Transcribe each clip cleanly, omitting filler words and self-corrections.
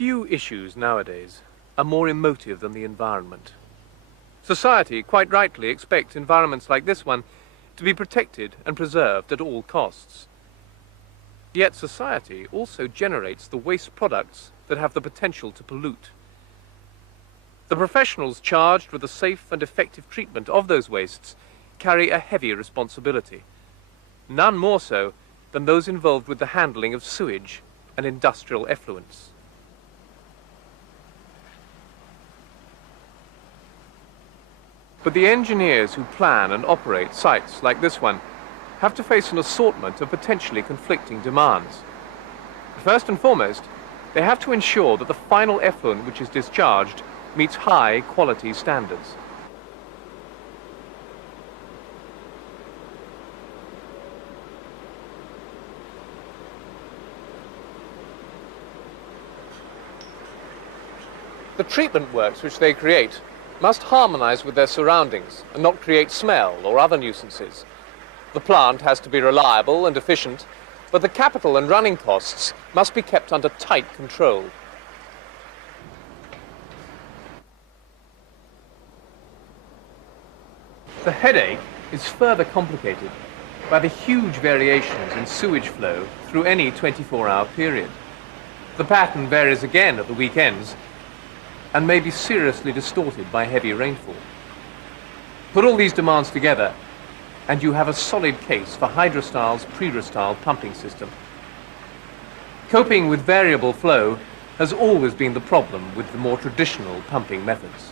Few issues nowadays are more emotive than the environment. Society quite rightly expects environments like this one to be protected and preserved at all costs. Yet society also generates the waste products that have the potential to pollute. The professionals charged with the safe and effective treatment of those wastes carry a heavy responsibility, none more so than those involved with the handling of sewage and industrial effluents. But the engineers who plan and operate sites like this one have to face an assortment of potentially conflicting demands. First and foremost, they have to ensure that the final effluent which is discharged meets high quality standards. The treatment works which they create must harmonize with their surroundings and not create smell or other nuisances. The plant has to be reliable and efficient, but the capital and running costs must be kept under tight control. The headache is further complicated by the huge variations in sewage flow through any 24-hour period. The pattern varies again at the weekends and may be seriously distorted by heavy rainfall. Put all these demands together and you have a solid case for Hydra-style's Prerostal pumping system. Coping with variable flow has always been the problem with the more traditional pumping methods.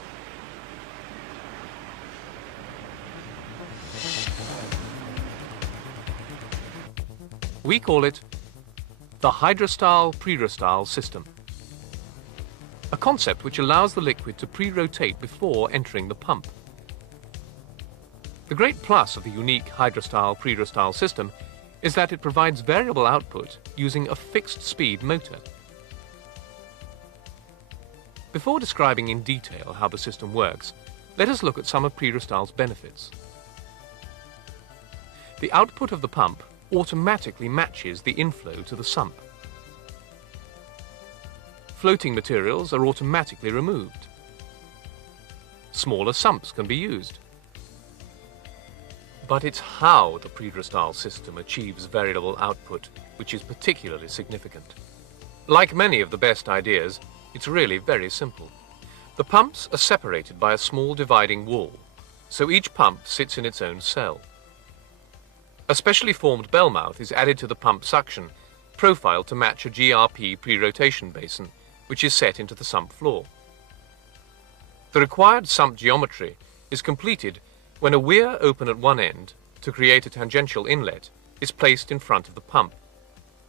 We call it the Hydra-style Prerostal system, a concept which allows the liquid to pre-rotate before entering the pump. The great plus of the unique Hydra-style Prerostal system is that it provides variable output using a fixed speed motor. Before describing in detail how the system works, let us look at some of Prerostal's benefits. The output of the pump automatically matches the inflow to the sump. Floating materials are automatically removed. Smaller sumps can be used. But it's how the Prerostal system achieves variable output which is particularly significant. Like many of the best ideas, it's really very simple. The pumps are separated by a small dividing wall, so each pump sits in its own cell. A specially formed bell mouth is added to the pump suction, profiled to match a GRP pre-rotation basin, which is set into the sump floor. The required sump geometry is completed when a weir open at one end to create a tangential inlet is placed in front of the pump.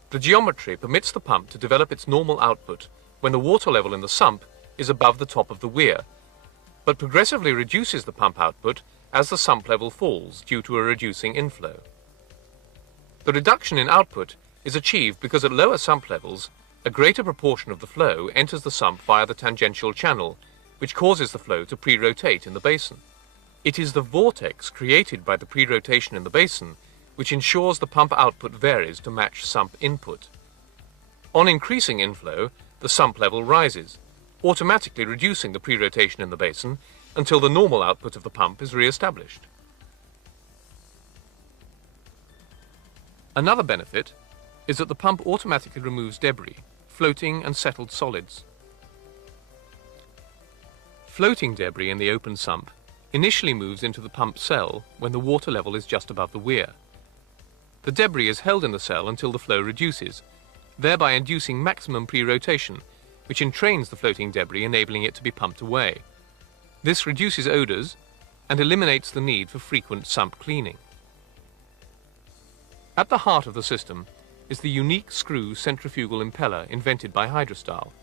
The geometry permits the pump to develop its normal output when the water level in the sump is above the top of the weir, but progressively reduces the pump output as the sump level falls due to a reducing inflow. The reduction in output is achieved because at lower sump levels, a greater proportion of the flow enters the sump via the tangential channel, which causes the flow to pre-rotate in the basin. It is the vortex created by the pre-rotation in the basin which ensures the pump output varies to match sump input. On increasing inflow, the sump level rises, automatically reducing the pre-rotation in the basin until the normal output of the pump is re-established. Another benefit is that the pump automatically removes debris, floating and settled solids. Floating debris in the open sump initially moves into the pump cell when the water level is just above the weir. The debris is held in the cell until the flow reduces, thereby inducing maximum pre-rotation, which entrains the floating debris, enabling it to be pumped away. This reduces odours and eliminates the need for frequent sump cleaning. At the heart of the system is the unique screw centrifugal impeller invented by Hydra-style.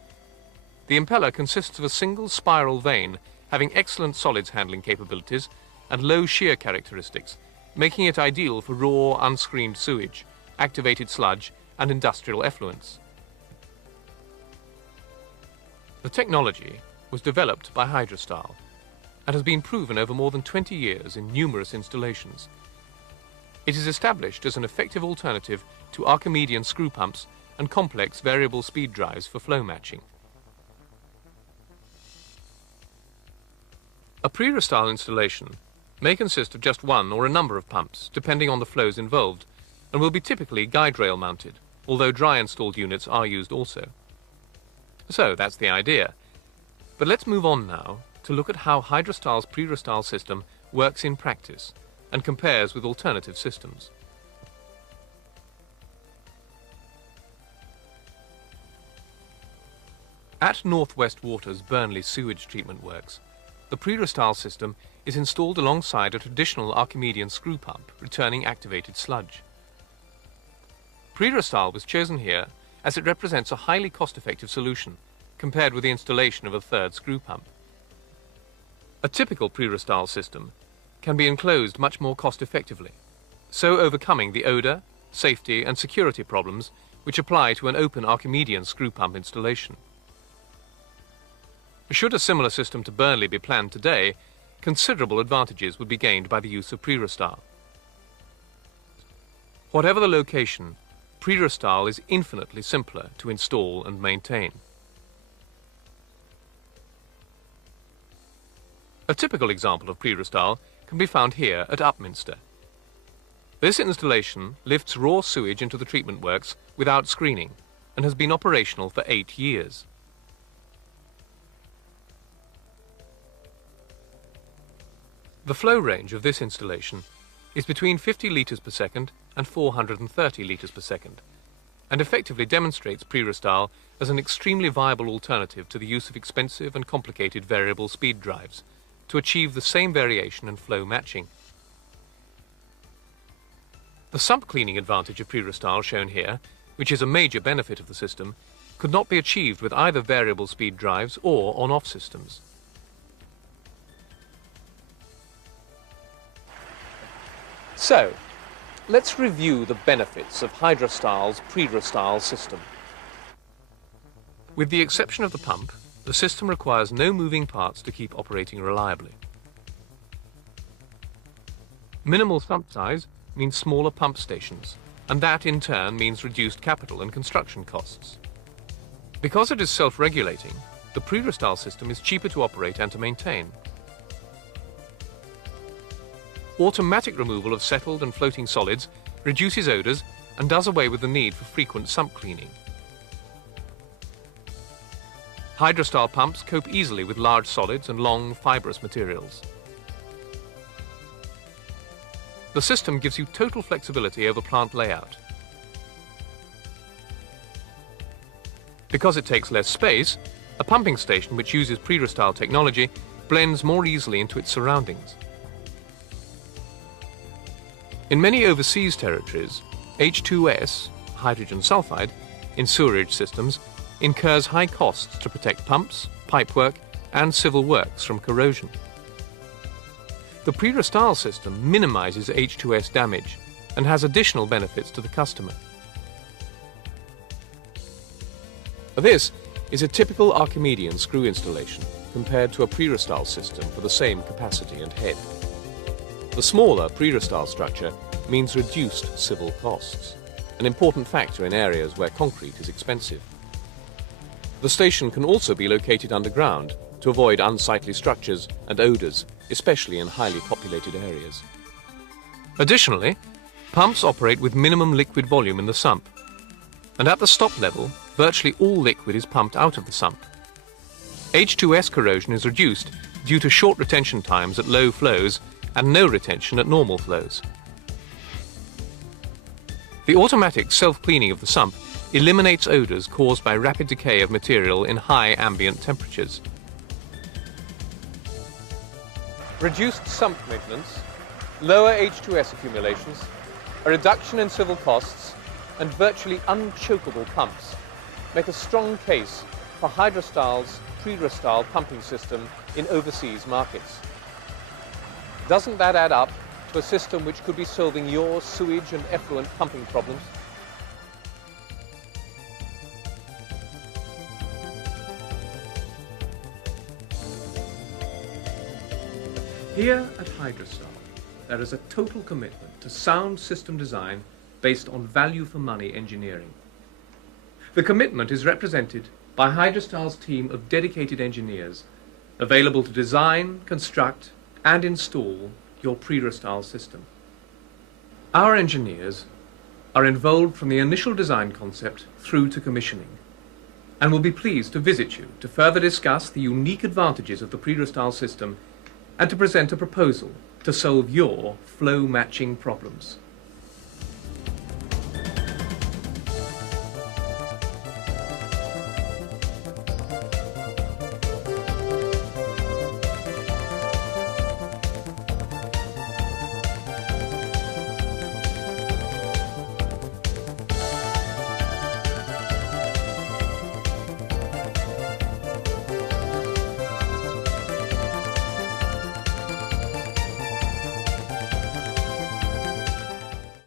The impeller consists of a single spiral vane having excellent solids handling capabilities and low shear characteristics, making it ideal for raw, unscreened sewage, activated sludge, and industrial effluents. The technology was developed by Hydra-style and has been proven over more than 20 years in numerous installations. It is established as an effective alternative to Archimedean screw pumps and complex variable speed drives for flow matching. A Prerostal installation may consist of just one or a number of pumps, depending on the flows involved, and will be typically guide rail mounted, although dry installed units are used also. So that's the idea. But let's move on now to look at how Hydrastal's Prerostal system works in practice and compares with alternative systems. At Northwest Water's Burnley sewage treatment works, the Prerostal system is installed alongside a traditional Archimedean screw pump returning activated sludge. Prerostal was chosen here as it represents a highly cost-effective solution compared with the installation of a third screw pump. A typical Prerostal system can be enclosed much more cost-effectively, so overcoming the odour, safety and security problems which apply to an open Archimedean screw pump installation. Should a similar system to Burnley be planned today, considerable advantages would be gained by the use of Prerostal. Whatever the location, Prerostal is infinitely simpler to install and maintain. A typical example of Prerostal can be found here at Upminster. This installation lifts raw sewage into the treatment works without screening and has been operational for 8 years. The flow range of this installation is between 50 litres per second and 430 litres per second, and effectively demonstrates Prerostal as an extremely viable alternative to the use of expensive and complicated variable speed drives to achieve the same variation and flow matching. The sump cleaning advantage of Prerostal shown here, which is a major benefit of the system, could not be achieved with either variable speed drives or on-off systems. So, let's review the benefits of Hydrastal's Prerostal system. With the exception of the pump, the system requires no moving parts to keep operating reliably. Minimal sump size means smaller pump stations, and that in turn means reduced capital and construction costs. Because it is self-regulating, the Prerostal system is cheaper to operate and to maintain. Automatic removal of settled and floating solids reduces odours and does away with the need for frequent sump cleaning. Hydrastal pumps cope easily with large solids and long, fibrous materials. The system gives you total flexibility over plant layout. Because it takes less space, a pumping station which uses Prerostal technology blends more easily into its surroundings. In many overseas territories, H2S, hydrogen sulfide, in sewerage systems incurs high costs to protect pumps, pipework and civil works from corrosion. The Prerostal system minimises H2S damage and has additional benefits to the customer. This is a typical Archimedean screw installation compared to a Prerostal system for the same capacity and head. The smaller Prerostal structure means reduced civil costs, an important factor in areas where concrete is expensive. The station can also be located underground to avoid unsightly structures and odours, especially in highly populated areas. Additionally, pumps operate with minimum liquid volume in the sump, and at the stop level, virtually all liquid is pumped out of the sump. H2S corrosion is reduced due to short retention times at low flows and no retention at normal flows. The automatic self-cleaning of the sump eliminates odours caused by rapid decay of material in high ambient temperatures. Reduced sump maintenance, lower H2S accumulations, a reduction in civil costs, and virtually unchokeable pumps make a strong case for Hydrastal's Prerostal pumping system in overseas markets. Doesn't that add up to a system which could be solving your sewage and effluent pumping problems? Here at Hydrastal, there is a total commitment to sound system design based on value for money engineering. The commitment is represented by Hydrastal's team of dedicated engineers available to design, construct, and install your Prerostal system. Our engineers are involved from the initial design concept through to commissioning, and will be pleased to visit you to further discuss the unique advantages of the Prerostal system and to present a proposal to solve your flow matching problems.